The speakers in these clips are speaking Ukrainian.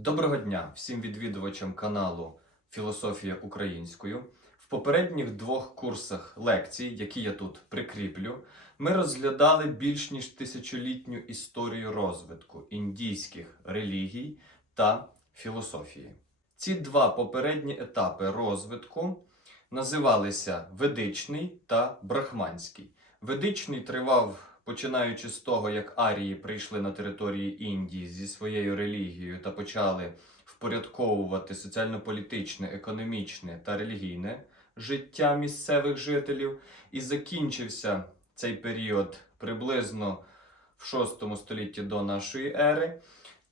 Доброго дня всім відвідувачам каналу Філософія українською. В попередніх двох курсах лекцій, які я тут прикріплю, ми розглядали більш ніж тисячолітню історію розвитку індійських релігій та філософії. Ці два попередні етапи розвитку називалися ведичний та брахманський. Ведичний тривав починаючи з того, як арії прийшли на території Індії зі своєю релігією та почали впорядковувати соціально-політичне, економічне та релігійне життя місцевих жителів, і закінчився цей період приблизно в 6 столітті до нашої ери.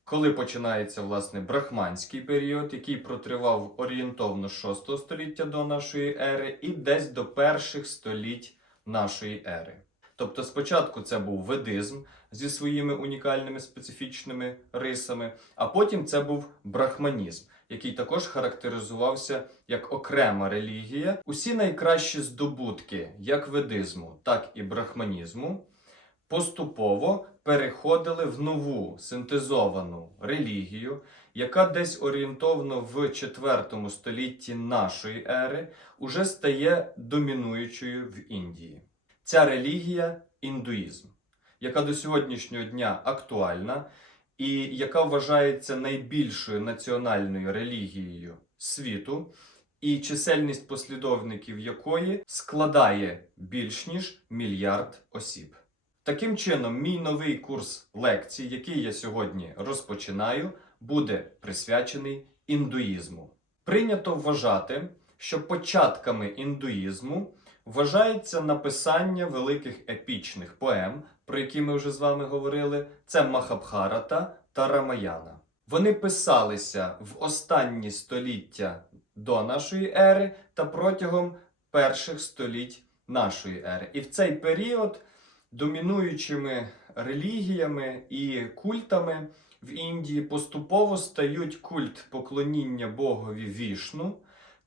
Коли починається власне брахманський період, який протривав орієнтовно з 6 століття до нашої ери, і десь до перших століть нашої ери. Тобто спочатку це був ведизм зі своїми унікальними специфічними рисами, а потім це був брахманізм, який також характеризувався як окрема релігія. Усі найкращі здобутки як ведизму, так і брахманізму поступово переходили в нову синтезовану релігію, яка десь орієнтовно в 4 столітті нашої ери уже стає домінуючою в Індії. Ця релігія індуїзм, яка до сьогоднішнього дня актуальна і яка вважається найбільшою національною релігією світу, і чисельність послідовників якої складає більш ніж мільярд осіб. Таким чином, мій новий курс лекцій, який я сьогодні розпочинаю, буде присвячений індуїзму. Прийнято вважати, що початками індуїзму вважається написання великих епічних поем, про які ми вже з вами говорили. Це Махабхарата та Рамаяна. Вони писалися в останні століття до нашої ери та протягом перших століть нашої ери. І в цей період домінуючими релігіями і культами в Індії поступово стають культ поклоніння богові Вішну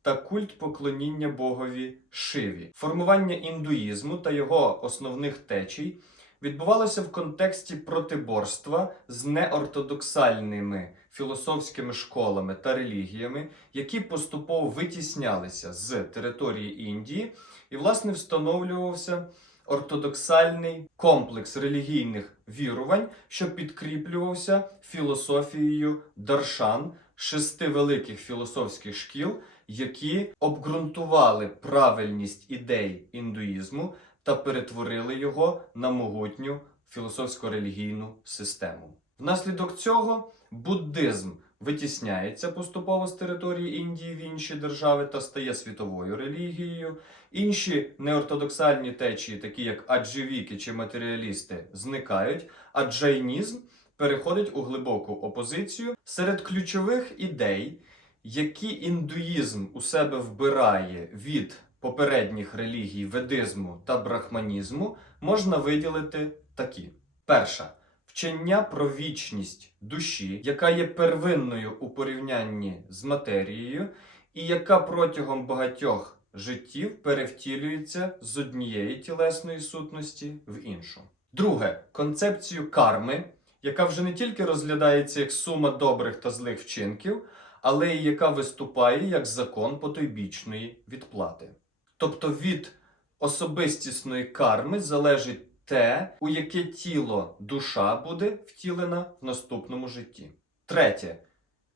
та культ поклоніння богові Шиві. Формування індуїзму та його основних течій відбувалося в контексті протиборства з неортодоксальними філософськими школами та релігіями, які поступово витіснялися з території Індії, і, власне, встановлювався ортодоксальний комплекс релігійних вірувань, що підкріплювався філософією Даршан, шести великих філософських шкіл, які обґрунтували правильність ідей індуїзму та перетворили його на могутню філософсько-релігійну систему. Внаслідок цього буддизм витісняється поступово з території Індії в інші держави та стає світовою релігією. Інші неортодоксальні течії, такі як адживіки чи матеріалісти, зникають, а джайнізм переходить у глибоку опозицію серед ключових ідей, які індуїзм у себе вбирає від попередніх релігій ведизму та брахманізму, можна виділити такі: перша. Вчення про вічність душі, яка є первинною у порівнянні з матерією, і яка протягом багатьох життів перевтілюється з однієї тілесної сутності в іншу. Друге. Концепцію карми, яка вже не тільки розглядається як сума добрих та злих вчинків, але й яка виступає як закон потойбічної відплати. Тобто від особистісної карми залежить те, у яке тіло душа буде втілена в наступному житті. Третє.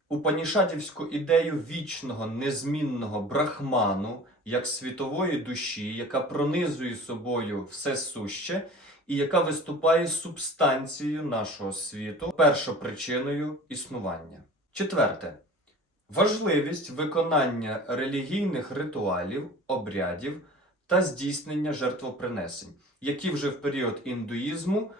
Упанішатівську ідею вічного, незмінного брахману як світової душі, яка пронизує собою все суще і яка виступає субстанцією нашого світу, першопричиною існування. Четверте. Важливість виконання релігійних ритуалів, обрядів та здійснення жертвопринесень, які вже в період індуїзму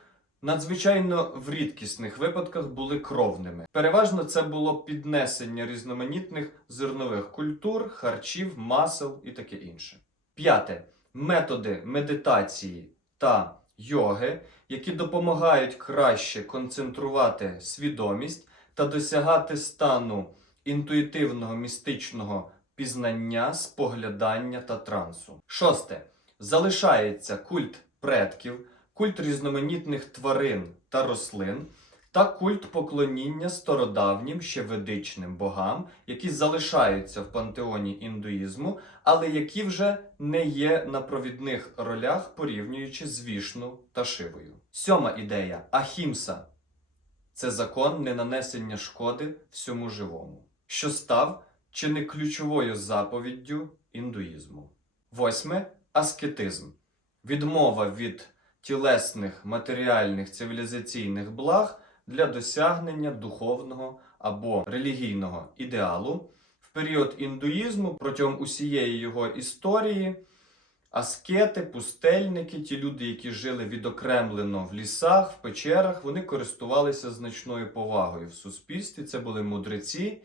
надзвичайно в рідкісних випадках були кровними. Переважно це було піднесення різноманітних зернових культур, харчів, масел і таке інше. П'яте методи медитації та йоги, які допомагають краще концентрувати свідомість та досягати стану інтуїтивного містичного пізнання, споглядання та трансу. Шосте. Залишається культ предків, культ різноманітних тварин та рослин та культ поклоніння стародавнім ще ведичним богам, які залишаються в пантеоні індуїзму, але які вже не є на провідних ролях, порівнюючи з Вішну та Шивою. Сьома ідея Ахімса це закон ненанесення шкоди всьому живому, що став чи не ключовою заповіддю індуїзму. Восьме аскетизм відмова від тілесних, матеріальних, цивілізаційних благ для досягнення духовного або релігійного ідеалу. В період індуїзму протягом усієї його історії аскети, пустельники, ті люди, які жили відокремлено в лісах, в печерах, вони користувалися значною повагою в суспільстві. Це були мудреці,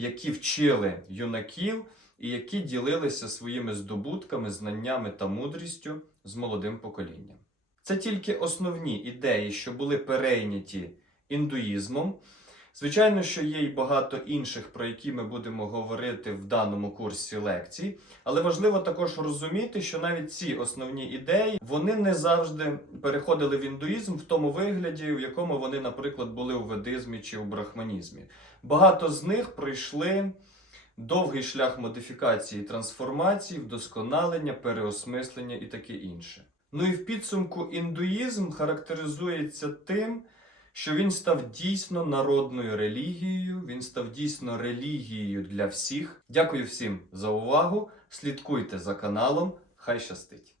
які вчили юнаків і які ділилися своїми здобутками, знаннями та мудрістю з молодим поколінням. Це тільки основні ідеї, що були перейняті індуїзмом. Звичайно, що є й багато інших, про які ми будемо говорити в даному курсі лекцій, але важливо також розуміти, що навіть ці основні ідеї вони не завжди переходили в індуїзм в тому вигляді, в якому вони, наприклад, були у ведизмі чи у брахманізмі. Багато з них пройшли довгий шлях модифікації, трансформації, вдосконалення, переосмислення і таке інше. Ну і в підсумку індуїзм характеризується тим, що він став дійсно народною релігією, він став дійсно релігією для всіх. Дякую всім за увагу. Слідкуйте за каналом. Хай щастить!